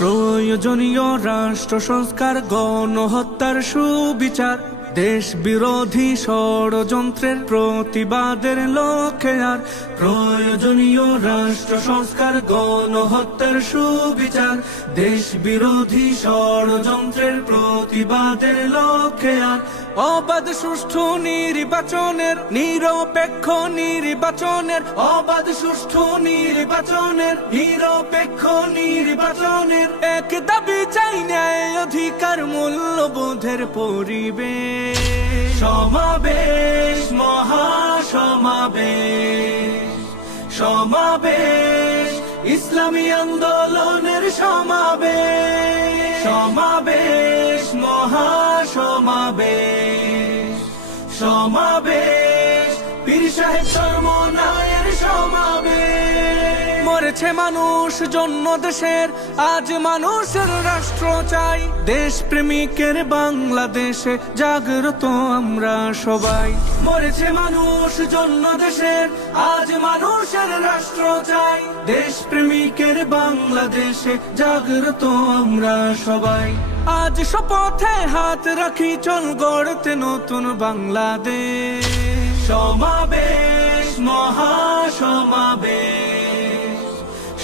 প্রয়োজনীয় রাষ্ট্র সংস্কার, গণহত্যার সুবিচার, দেশ বিরোধী ষড়যন্ত্রের প্রতিবাদের লক্ষ্যে আর প্রয়োজনীয় রাষ্ট্র সংস্কার, গণহত্যার সুবিচার, দেশ বিরোধী ষড়যন্ত্রের প্রতিবাদের লক্ষ্যে আর অবাধ সুষ্ঠু নির্বাচনের, নিরপেক্ষ নির্বাচনের, অবাধ সুষ্ঠু নির্বাচনের, নিরপেক্ষ নির্বাচনের এক দাবি চাই, ন্যায় অধিকার মূল্যবোধের পরিবেশ। সমাবেশ, মহাসমাবেশ, সমাবেশ, ইসলামী আন্দোলনের সমাবেশ। সমাবেশ, মহাসমাবেশ, সমাবেশ, পীর সাহেব চরমনায়ের সমাবেশ। মরেছে মানুষ জন্য দেশের, আজ মানুষের রাষ্ট্র চাই। দেশ প্রেমিকের বাংলাদেশে জাগ্রত আমরা সবাই। মরেছে মানুষ জন্য দেশের, আজ মানুষের রাষ্ট্র চাই। দেশ প্রেমিকের বাংলাদেশে জাগ্রত আমরা সবাই। আজ শপথে হাত রাখি, চল গড়তে নতুন বাংলাদেশ। সমাবেশ, মহাসমাবেশ,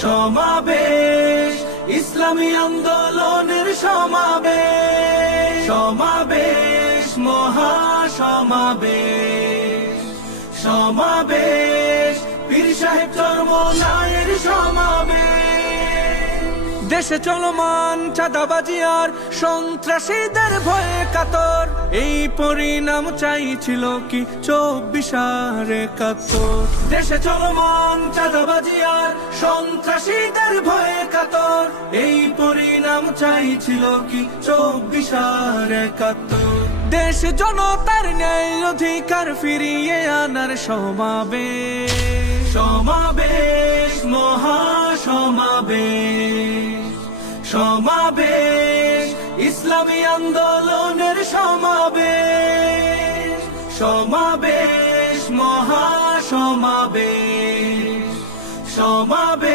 সমাবেশ, ইসলামী আন্দোলনের সমাবেশ। সমাবেশ, মহাসমাবেশ, সমাবেশ, পীর সাহেব চরমনায়ের সমাবেশ। দেশে চলমান চাঁদাবাজি আর সন্ত্রাসীদের ভয়ে কাতর, এই পরিণাম চাইছিল কি 24/71। দেশে চলমান চাঁদাবাজি আর সন্ত্রাসীদের ভয়ে কাতর, এই পরিণাম চাইছিল কি 24/71। দেশ জনতার ন্যায় অধিকার ফিরিয়ে আনার সমাবেশ। সমাবেশ, মহাসমাবেশ, সমাবেশ, ইসলামী আন্দোলনের সমাবেশ। সমাবেশ, মহাসমাবেশ, সমাবেশ।